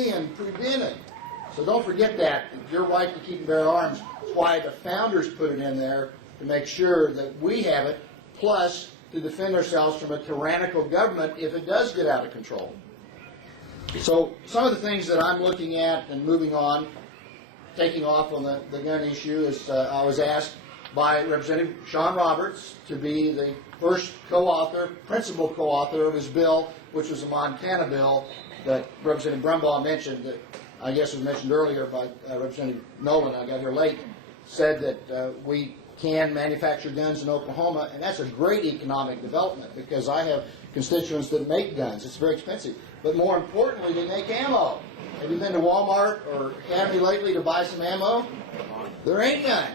early and prevented. So don't forget that. Your right to keep and bear arms. That's why the founders put it in there, to make sure that we have it, plus to defend ourselves from a tyrannical government if it does get out of control. So some of the things that I'm looking at and moving on, taking off on the gun issue, is I was asked by Representative Sean Roberts to be the first co-author, principal co-author of his bill, which was a Montana bill that Representative Brumbaugh mentioned, that I guess was mentioned earlier by Representative Nolan. I got here late, said that we can manufacture guns in Oklahoma, and that's a great economic development because I have constituents that make guns. It's very expensive. But more importantly, they make ammo. Have you been to Walmart or Academy lately to buy some ammo? There ain't none.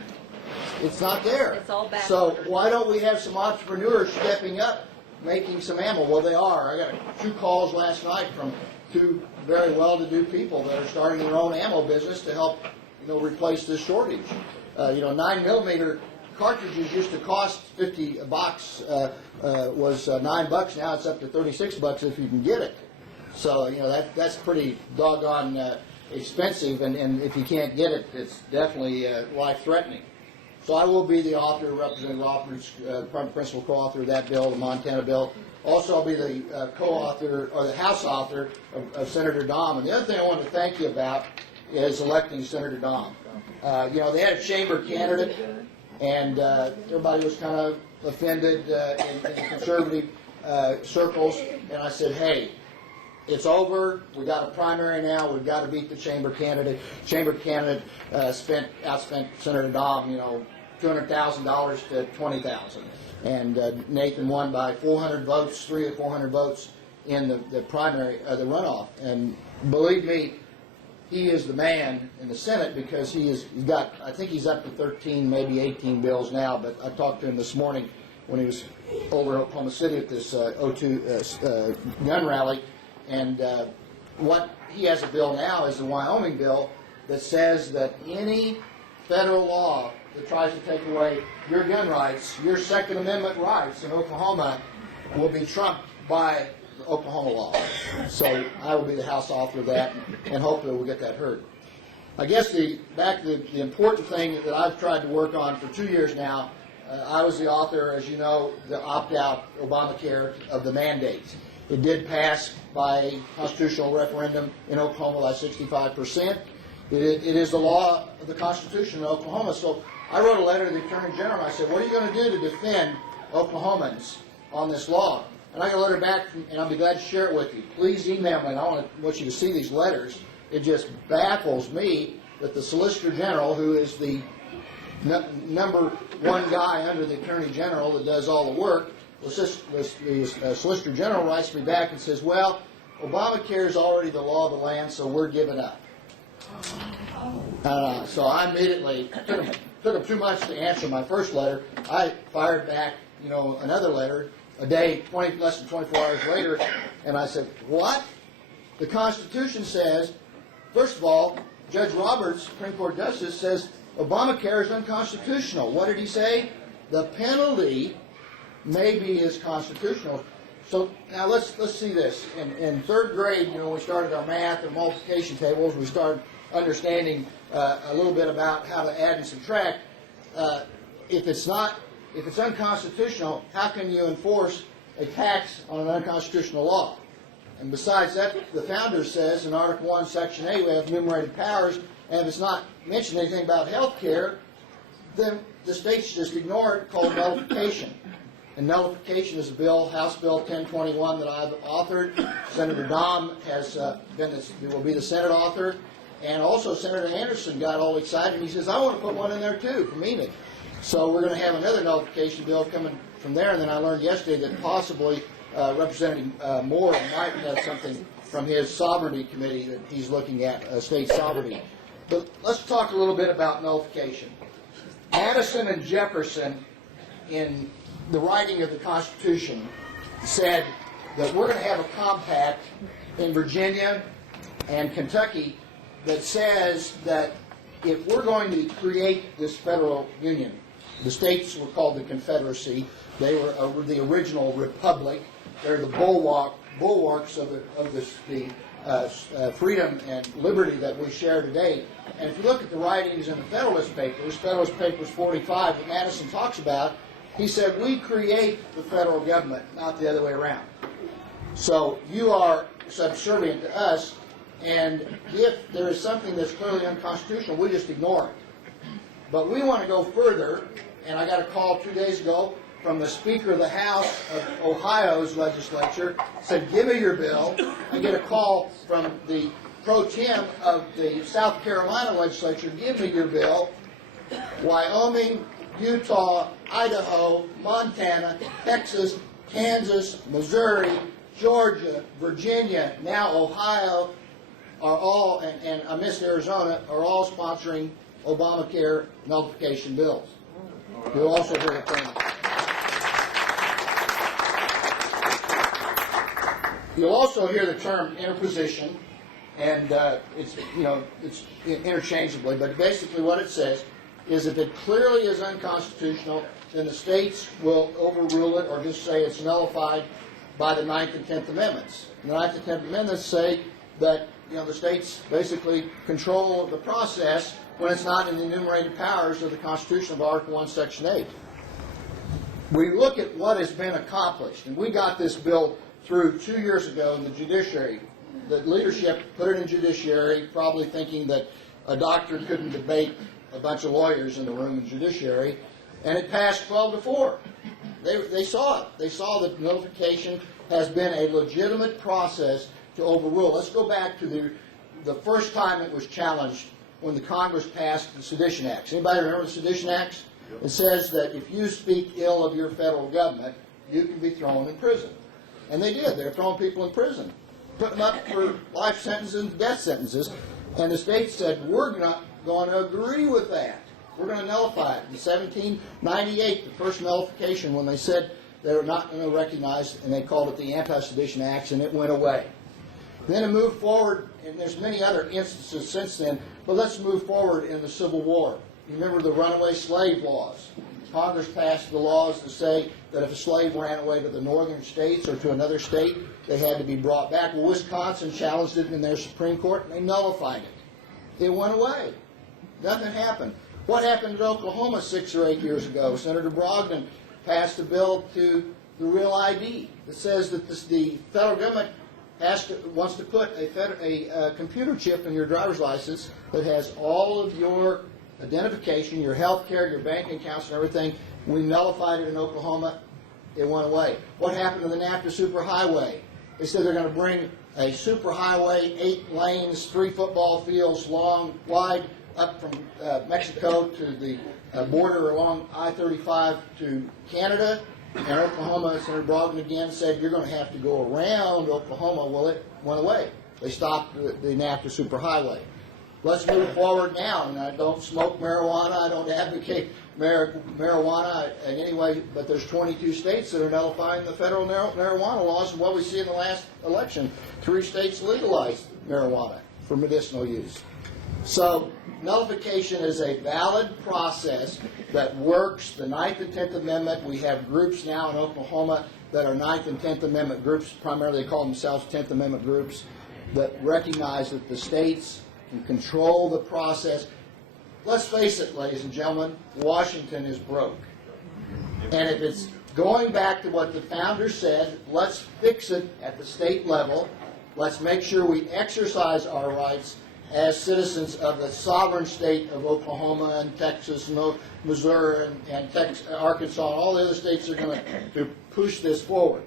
It's not there. It's all back. So why don't we have some entrepreneurs stepping up, making some ammo? Well, they are. I got 2 calls last night from 2 very well-to-do people that are starting their own ammo business to help, replace this shortage. 9mm cartridges used to cost $50 a box, was $9. Now it's up to $36 if you can get it. So that's pretty doggone expensive, and if you can't get it, it's definitely life-threatening. So I will be the author, Representative Roberts, principal co-author of that bill, the Montana bill. Also, I'll be the co-author, or the House author, of Senator Dom. And the other thing I want to thank you about is electing Senator Dom. They had a chamber candidate, and everybody was kind of offended in conservative circles. And I said, hey, it's over. We got a primary now. We've got to beat the chamber candidate. Chamber candidate outspent Senator Dom, $200,000 to $20,000. And Nathan won by 400 votes, 300 or 400 votes in the primary, the runoff. And believe me, he is the man in the Senate because he's got, I think he's up to 13, maybe 18 bills now. But I talked to him this morning when he was over in Oklahoma City at this O2 gun rally. And what he has a bill now is the Wyoming bill that says that any federal law that tries to take away your gun rights, your Second Amendment rights in Oklahoma, will be trumped by the Oklahoma law. So I will be the House author of that, and hopefully we'll get that heard. I guess the important thing that I've tried to work on for 2 years now, I was the author, as you know, the opt-out Obamacare of the mandates. It did pass by constitutional referendum in Oklahoma by 65%. It is the law of the Constitution in Oklahoma. So I wrote a letter to the Attorney General, and I said, what are you going to do to defend Oklahomans on this law? And I got a letter back, and I'll be glad to share it with you. Please email me, and I want you to see these letters. It just baffles me that the Solicitor General, who is the number one guy under the Attorney General that does all the work, the Solicitor General writes me back and says, well, Obamacare is already the law of the land, so we're giving up. So I immediately, took him 2 months to answer my first letter. I fired back, another letter a day, less than 24 hours later, and I said, what? The Constitution says, first of all, Judge Roberts, Supreme Court Justice, says Obamacare is unconstitutional. What did he say? The penalty maybe is constitutional. So now let's see this. In 3rd grade, when we started our math and multiplication tables, we started understanding a little bit about how to add and subtract. If it's unconstitutional, how can you enforce a tax on an unconstitutional law? And besides that, the founder says in Article 1, Section 8, we have enumerated powers, and if it's not mentioned anything about health care, then the states just ignore it, called nullification. And nullification is a bill, House Bill 1021, that I've authored. Senator Dom will be the Senate author. And also Senator Anderson got all excited. He says, I want to put one in there too, from Enid. So we're going to have another nullification bill coming from there. And then I learned yesterday that possibly Representative Moore might have something from his sovereignty committee that he's looking at, state sovereignty. But let's talk a little bit about nullification. Madison and Jefferson, in the writing of the Constitution, said that we're going to have a compact in Virginia and Kentucky that says that if we're going to create this federal union, the states were called the Confederacy. They were the original republic. They're the bulwarks of the freedom and liberty that we share today. And if you look at the writings in the Federalist Papers 45 that Madison talks about, he said, we create the federal government, not the other way around. So you are subservient to us, and if there is something that's clearly unconstitutional, we just ignore it. But we want to go further, and I got a call 2 days ago from the Speaker of the House of Ohio's legislature, said, give me your bill. I get a call from the pro tem of the South Carolina legislature, give me your bill. Wyoming, Utah, Idaho, Montana, Texas, Kansas, Missouri, Georgia, Virginia, now Ohio, are all, and I missed Arizona, are all sponsoring Obamacare nullification bills. You'll also hear the term. You'll also hear the term interposition, and it's interchangeably, but basically what it says is if it clearly is unconstitutional, then the states will overrule it or just say it's nullified by the 9th and 10th Amendments. And the 9th and 10th Amendments say that the states basically control the process when it's not in the enumerated powers of the Constitution of Article 1, Section 8. We look at what has been accomplished, and we got this bill through 2 years ago in the judiciary. The leadership put it in judiciary, probably thinking that a doctor couldn't debate a bunch of lawyers in the room in judiciary, and it passed 12-4. They saw it. They saw that nullification has been a legitimate process to overrule. Let's go back to the first time it was challenged when the Congress passed the Sedition Acts. Anybody remember the Sedition Acts? It says that if you speak ill of your federal government, you can be thrown in prison. And they did. They were throwing people in prison, putting them up for life sentences and death sentences. And the states said, we're not going to agree with that. We're going to nullify it. In 1798, the first nullification, when they said they were not going to recognize, and they called it the Anti-Sedition Acts, and it went away. Then it moved forward, and there's many other instances since then, but let's move forward in the Civil War. You remember the runaway slave laws. Congress passed the laws to say that if a slave ran away to the northern states or to another state, they had to be brought back. Well, Wisconsin challenged it in their Supreme Court, and they nullified it. It went away. Nothing happened. What happened in Oklahoma 6 or 8 years ago? Senator Brogdon passed a bill to the Real ID that says that the federal government wants to put a computer chip in your driver's license that has all of your identification, your health care, your banking accounts, and everything. We nullified it in Oklahoma. It went away. What happened to the NAFTA superhighway? They said they're going to bring a superhighway, 8 lanes, 3 football fields long, wide, up from Mexico to the border along I-35 to Canada. And Oklahoma, Senator Brogdon again said, you're going to have to go around Oklahoma. Well, it went away. They stopped the NAFTA superhighway. Let's move forward now. And I don't smoke marijuana. I don't advocate marijuana in any way, but there's 22 states that are nullifying the federal marijuana laws. And what we see in the last election, 3 states legalized marijuana for medicinal use. So nullification is a valid process that works. The 9th and 10th Amendment, we have groups now in Oklahoma that are 9th and 10th Amendment groups. Primarily they call themselves 10th Amendment groups that recognize that the states can control the process. Let's face it, ladies and gentlemen, Washington is broke. And if it's going back to what the founders said, let's fix it at the state level. Let's make sure we exercise our rights as citizens of the sovereign state of Oklahoma and Texas and Missouri and Arkansas and all the other states are going to push this forward.